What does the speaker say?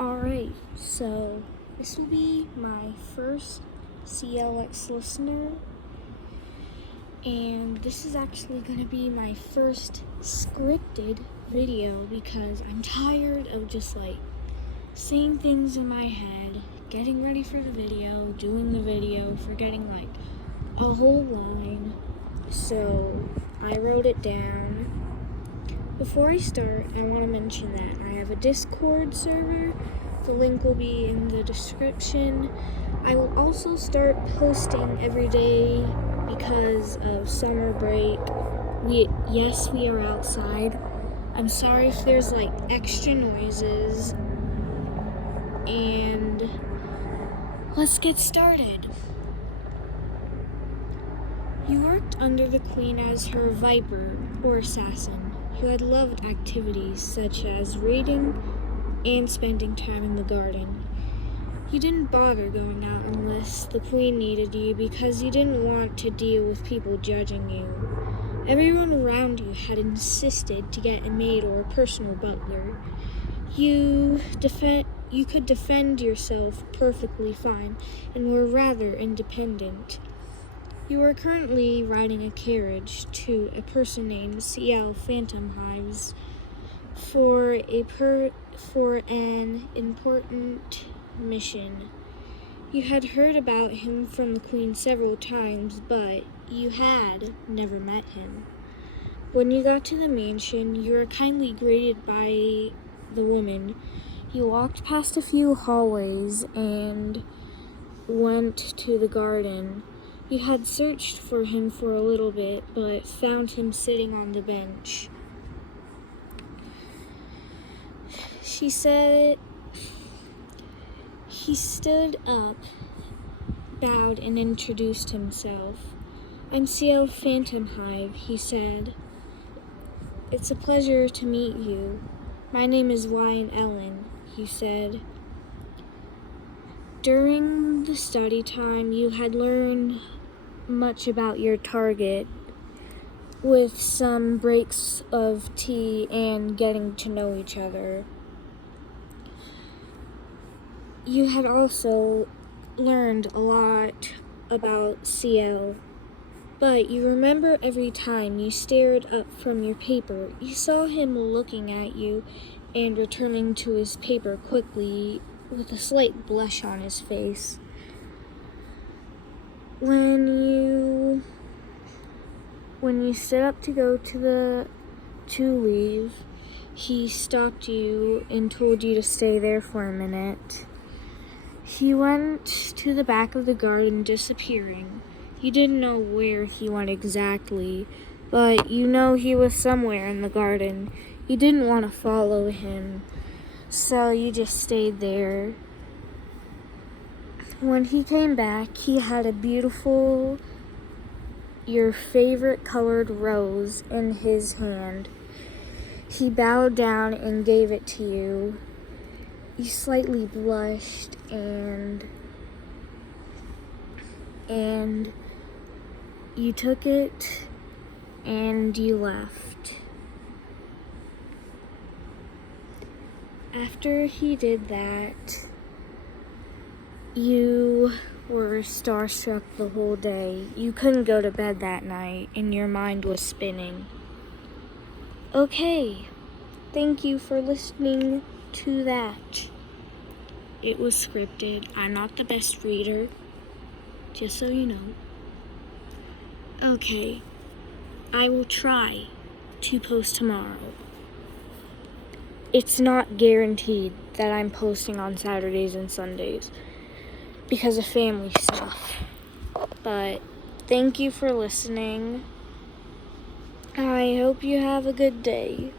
Alright, so this will be my first CLX listener, and this is actually going to be my first scripted video because I'm tired of just saying things in my head, getting ready for the video, doing the video, forgetting a whole line. So I wrote it down. Before I start, I want to mention that I have a Discord server. The link will be in the description. I will also start posting every day because of summer break. We are outside. I'm sorry if there's extra noises. And let's get started. You worked under the Queen as her viper or assassin, who had loved activities such as reading and spending time in the garden. You didn't bother going out unless the Queen needed you because you didn't want to deal with people judging you. Everyone around you had insisted to get a maid or a personal butler. You could defend yourself perfectly fine and were rather independent. You are currently riding a carriage to a person named Ceil Phantom Hives for an important mission. You had heard about him from the Queen several times, but you had never met him. When you got to the mansion, you were kindly greeted by the woman. You walked past a few hallways and went to the garden. You had searched for him for a little bit, but found him sitting on the bench. She said he stood up, bowed, and introduced himself. "I'm Ceil Phantom Hive," he said. "It's a pleasure to meet you. My name is Wyan Ellen," he said. During the study time, you had learned much about your target, with some breaks of tea and getting to know each other. You had also learned a lot about Ceil, but you remember every time you stared up from your paper, you saw him looking at you and returning to his paper quickly with a slight blush on his face. When you stood up to go to leave, he stopped you and told you to stay there for a minute. He went to the back of the garden, disappearing. You didn't know where he went exactly, but you know he was somewhere in the garden. You didn't want to follow him, so you just stayed there. When he came back, he had a beautiful, your favorite colored rose in his hand. He bowed down and gave it to you. You slightly blushed and you took it and you left. After he did that, you were starstruck the whole day. You couldn't go to bed that night, and your mind was spinning. Okay, thank you for listening to that. It was scripted. I'm not the best reader, just so you know. Okay, I will try to post tomorrow. It's not guaranteed that I'm posting on Saturdays and Sundays because of family stuff. But thank you for listening. I hope you have a good day.